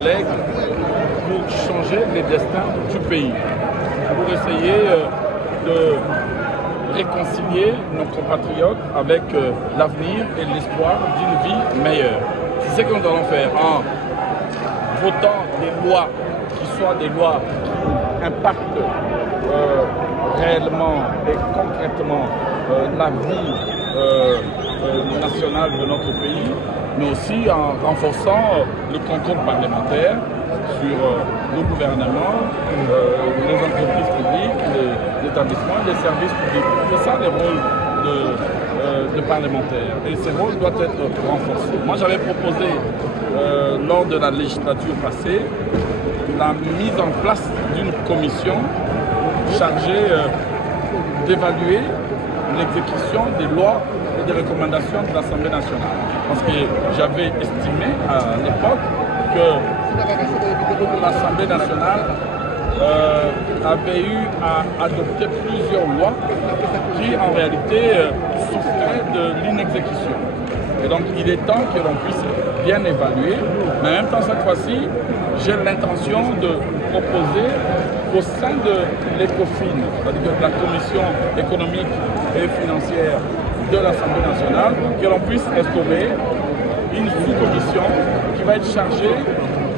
Pour changer les destins du pays, pour essayer de réconcilier nos compatriotes avec l'avenir et l'espoir d'une vie meilleure. C'est ce que nous allons faire en votant des lois qui soient des lois qui impactent réellement et concrètement la vie nationale de notre pays, mais aussi en renforçant le contrôle parlementaire sur le gouvernement, les entreprises publiques, les établissements, les services publics. C'est ça le rôle de parlementaires. Et ce rôle doit être renforcé. Moi, j'avais proposé, lors de la législature passée, la mise en place d'une commission chargée d'évaluer l'exécution des lois et des recommandations de l'Assemblée nationale. Parce que j'avais estimé à l'époque que l'Assemblée nationale avait eu à adopter plusieurs lois qui en réalité souffraient de l'inexécution. Et donc il est temps que l'on puisse bien évaluer, mais en même temps cette fois-ci, j'ai l'intention de proposer au sein de l'ECOFIN, c'est-à-dire de la Commission économique et financière de l'Assemblée nationale, que l'on puisse instaurer une sous-commission qui va être chargée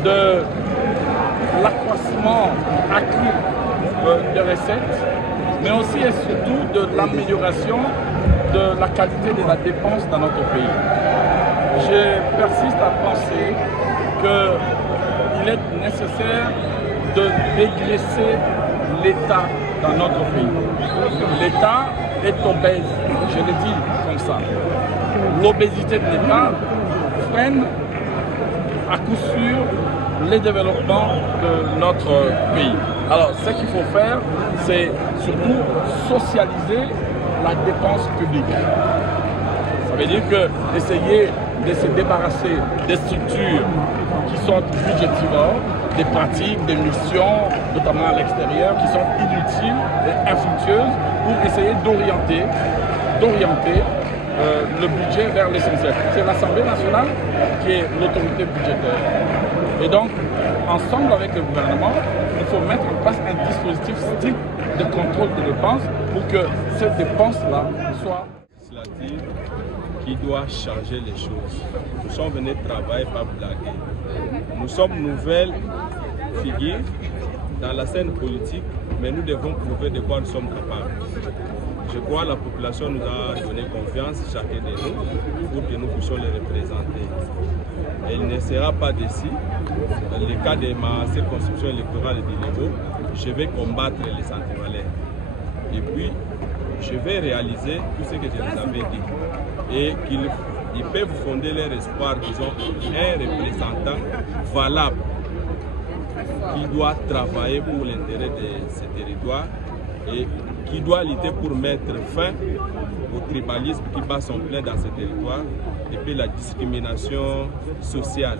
de l'accroissement accru des recettes, mais aussi et surtout de l'amélioration de la qualité de la dépense dans notre pays. Je persiste à penser qu'il est nécessaire de dégraisser l'État dans notre pays. L'État est obèse, je l'ai dit comme ça. L'obésité de l'État freine à coup sûr les développements de notre pays. Alors, ce qu'il faut faire, c'est surtout socialiser la dépense publique. Ça veut dire que essayer de se débarrasser des structures qui sont budgétivores, des pratiques, des missions, notamment à l'extérieur, qui sont inutiles et infructueuses, pour essayer d'orienter le budget vers l'essentiel. C'est l'Assemblée nationale qui est l'autorité budgétaire. Et donc, ensemble avec le gouvernement, il faut mettre en place un dispositif strict de contrôle des dépenses pour que cette dépense-là soit législative qui doit changer les choses. Nous sommes venus travailler, pas blaguer. Nous sommes nouvelles figures dans la scène politique, mais nous devons prouver de quoi nous sommes capables. Je crois que la population nous a donné confiance, chacun de nous, pour que nous puissions les représenter. Elle ne sera pas d'ici. Dans le cas de ma circonscription électorale de Niveau, je vais combattre les antivaleurs. Et puis, je vais réaliser tout ce que je vous avais dit. Et qu'ils peuvent fonder leur espoir, disons, un représentant valable qui doit travailler pour l'intérêt de ce territoire et qui doit lutter pour mettre fin au tribalisme qui bat son plein dans ce territoire et puis la discrimination sociale.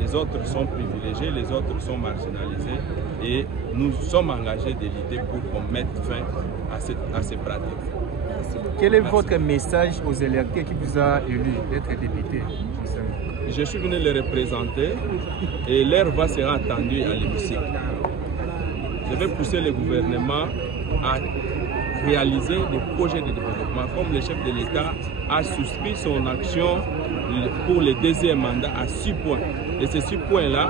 Les autres sont privilégiés, les autres sont marginalisés et nous sommes engagés de lutter pour qu'on mette fin à ces pratiques. Quel est votre message aux électeurs qui vous a élu d'être député? Je suis venu les représenter et leur voix sera entendue à l'hémicycle. Je vais pousser le gouvernement à réaliser des projets de développement, comme le chef de l'État a souscrit son action pour le deuxième mandat à 6 points. Et ces 6 points-là,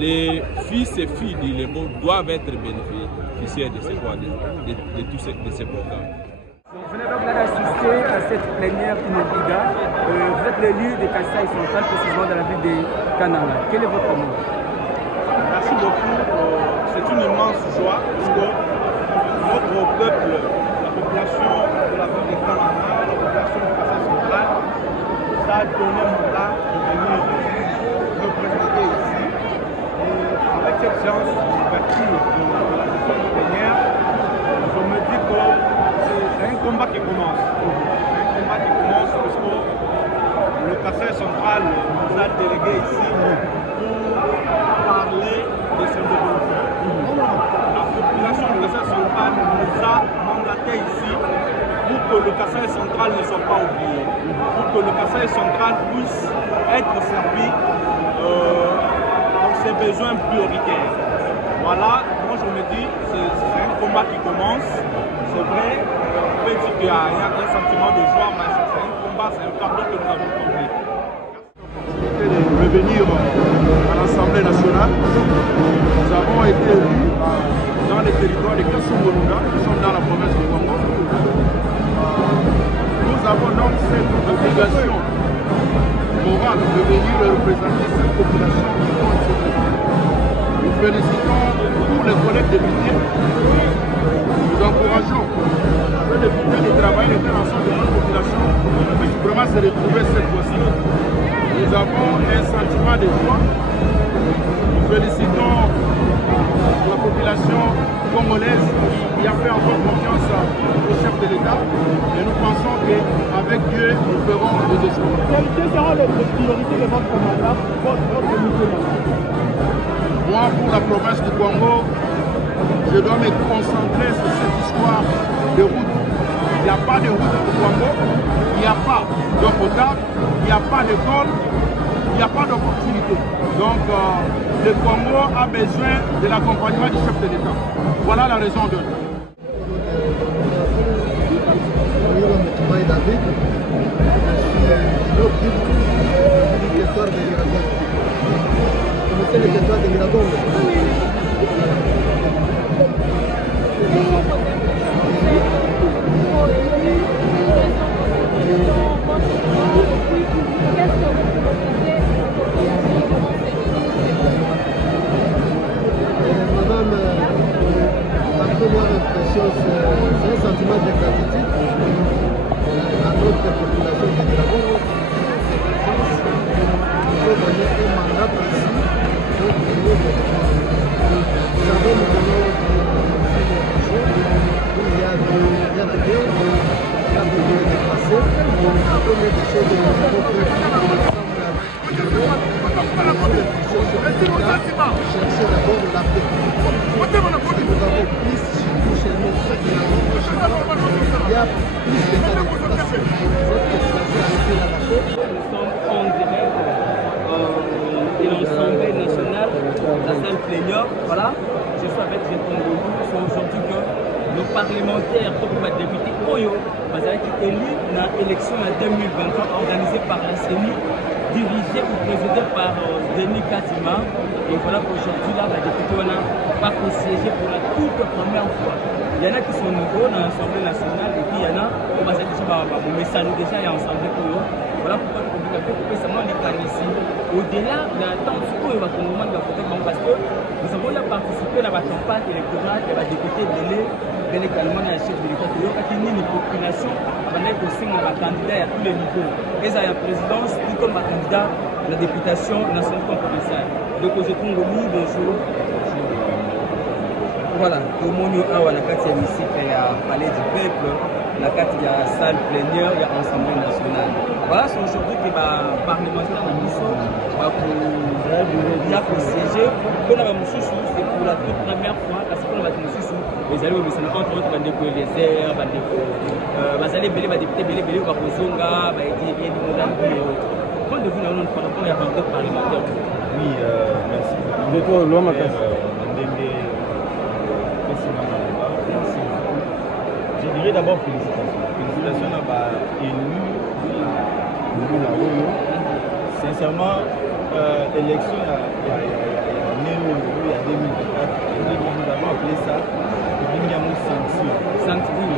les fils et filles du Lébo doivent être bénéficiaires de tous ces programmes. Vous venez donc d'assister à cette plénière inaugurale. Vous êtes l'élu de Kassai Central, précisément dans la ville de Kananga. Quel est votre mot? Merci beaucoup. C'est une immense joie parce que notre peuple, la population de la ville de Kananga, la population de Kassai Central, ça a donné mandat de venir représenter ici. Et avec cette séance d'ouverture de la session de plénière, je me dis que c'est un combat qui commence. C'est un combat qui commence parce que le Kassai Central nous a délégué ici pour parler de ce développement. La population du Kassai Central nous a mandaté ici pour que le Kassai Central ne soit pas oublié, pour que le Kassai Central puisse être servi ses besoins prioritaires. Voilà, moi je me dis, c'est un combat qui commence. C'est vrai, on peut dire qu'il y a un sentiment de joie, mais c'est un combat, c'est un fardeau que nous avons compris. De revenir à l'Assemblée nationale, nous avons été élus dans les territoires de Kassou-Bolunga, nous sommes dans la province du Congo. Nous avons donc cette obligation morale de venir représenter cette population qui compte sur nous. Nous félicitons tous les collègues députés. Nous encourageons les députés de travailler de faire en sorte que notre population puisse vraiment se retrouver cette fois-ci. Nous avons un sentiment de joie. Nous félicitons la population congolaise qui a fait encore confiance au chef de l'État. Et nous pensons qu'avec Dieu, nous ferons des exploits. Quelles seront les priorités de votre mandat, votre mission? Moi, pour la province du Congo, je dois me concentrer sur cette histoire de route. Il n'y a pas de route au Congo, il n'y a pas d'eau potable, il n'y a pas d'école, il n'y a pas d'opportunité. Donc, le Congo a besoin de l'accompagnement du chef de l'État. Voilà la raison de Madame, ma première impression, c'est un sentiment de gratitude à notre population de Gabon. Il faut donner un mandat précis pour créer des réformes. Nous savons maintenant où il y a des guerres, il y a des guerres dépassées. La première des choses que nous avons fait chercher d'abord la paix. Nous avons plus chez nous il y a plus de cas de population. Nous sommes en direct de l'Assemblée nationale, la salle plénière. Voilà, je suis avec Gétongo. C'est aujourd'hui que nos parlementaires, comme les députés Oyo, ont été élus dans l'élection en 2023 organisée par la CENI, dirigée ou présidée par Denis Katima. Et voilà qu'aujourd'hui, là, les députés va siéger pour la toute première fois. Il y en a qui sont nouveaux dans l'Assemblée nationale et puis il y en a qui vont être message déjà et ensemble pour eux. Voilà pourquoi nous pouvons seulement les carrer ici. Au-delà de la temps où il va commencer à voter, parce que nous avons participé à la campagne électorale et la députée Délé, bien également la chef de l'État, qui a une population qui a signe à candidat à tous les niveaux. Et à la présidence, tout comme un candidat à la députation nationale comme provinciale. Donc je trouve bonjour. Voilà, tout le monde a la carte hémicycle, il y a Palais du Peuple, la carte il y a salle plénière, il y a Assemblée nationale. Voilà, c'est aujourd'hui que les parlementaires de Moussou pour siéger. Pour la Moussou, c'est pour la toute première fois, parce que pour la Moussou, les alliés au Sénat, entre autres, les airs, les députés, les Bakosonga, les Didier, les Moudambi et autres. Comment de vous nous par rapport à la rencontre parlementaire? Oui, merci. Je dirais d'abord félicitations. Félicitations à l'élu sincèrement, l'élection il y a 2024, nous avons appelé ça sanction.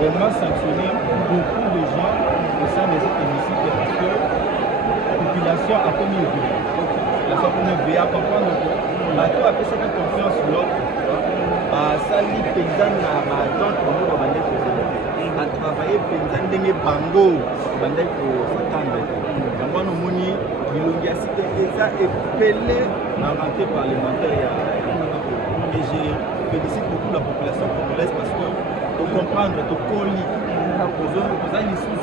Vraiment sanctionner beaucoup de gens au sein de cet hémicycle parce que la population a commis une vie. La population a comprendre que bateau a fait cette confiance l'autre. Sali paysanne à donc on va dire à travailler paysanne de bango bandai pour s'attendre. Moi nous moni bilongi a cité ça et pelé dans rentrée parlementaire. Et je félicite beaucoup la population congolaise parce que de comprendre de colis vous allez sous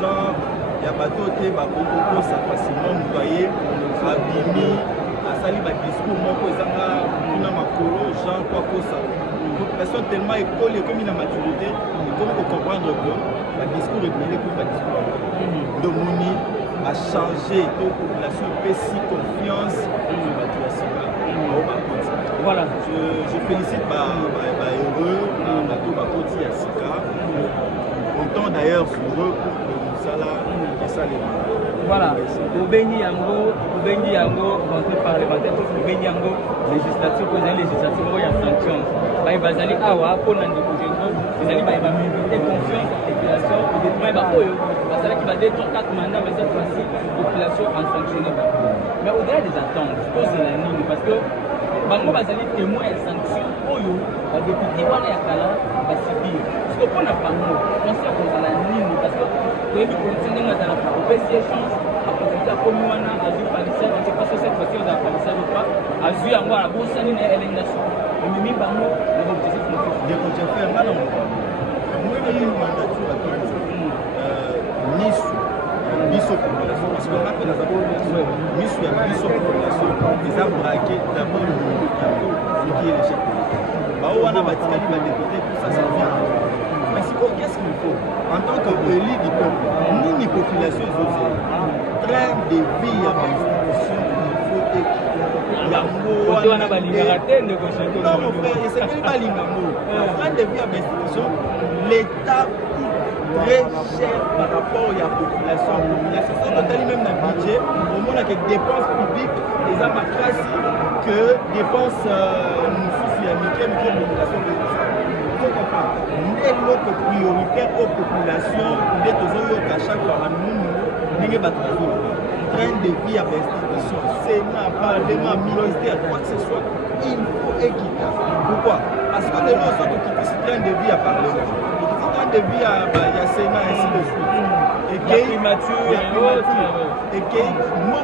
genre il y a bateau qui va beaucoup ça facilement vous voyez abimi asali ba discours moko ezanga kuna makolo Jean quoi ça une personne tellement école comme une maturité il faut comprendre que le discours est bien pour le discours de moni va changer la population si confiance voilà. Je félicite heureux Bakoti à Sika. Content d'ailleurs sur eux pour ça là et ça les voilà. Obengi Yango, rentrée parlementaire, Obengi Yango, législative, vous avez législative, il y a sanction. Il va aller à Wapon, vous allez m'inviter confiance à la population, et détruire Bakoyo. Parce qu'il va détruire 4 mandats, mais cette fois-ci, la population en sanctionné. Mais au-delà des attentes, parce que bango bazali témoin ya sanction oyo badepute wana ya kala basibir parce que mpona bango conseil kozala nini parce que toyebi politique ndenge azalaka opesi échange aprofite akomi wana azwi palissade on sait pas si cette fois-ci ozala palissade ou pas azwi yango abosani na elengi national ememi bango na objectif motif dekojefer ngana mwini mandature misu biso population parce que ngape naza population misu ya biso population eza braqué d'abord qui est le chef bao wana batikali badéputé tout ça vient mais qu'est-ce qu'il faut en tant qu'élu du peuple nini population ezozela train de vie ya bainstitution il faut yango wana balingaka te ndeko cheko non mon frère esengeli balingango train de vie ya bainstitution l'état très cher par rapport à la population. La société même dans le budget, au moins que dépenses publiques, les amatras que dépenses nous soucis à la population. N'est l'autre prioritaire aux populations, n'est toujours qu'à chaque fois nous n'est pas train de vie à l'institution, Sénat, Parlement, ministère, quoi que ce soit, il faut équitable. Pourquoi? Parce que les gens sont qui train de vie à Parlement. De vie à Sénat ainsi de suite et que moi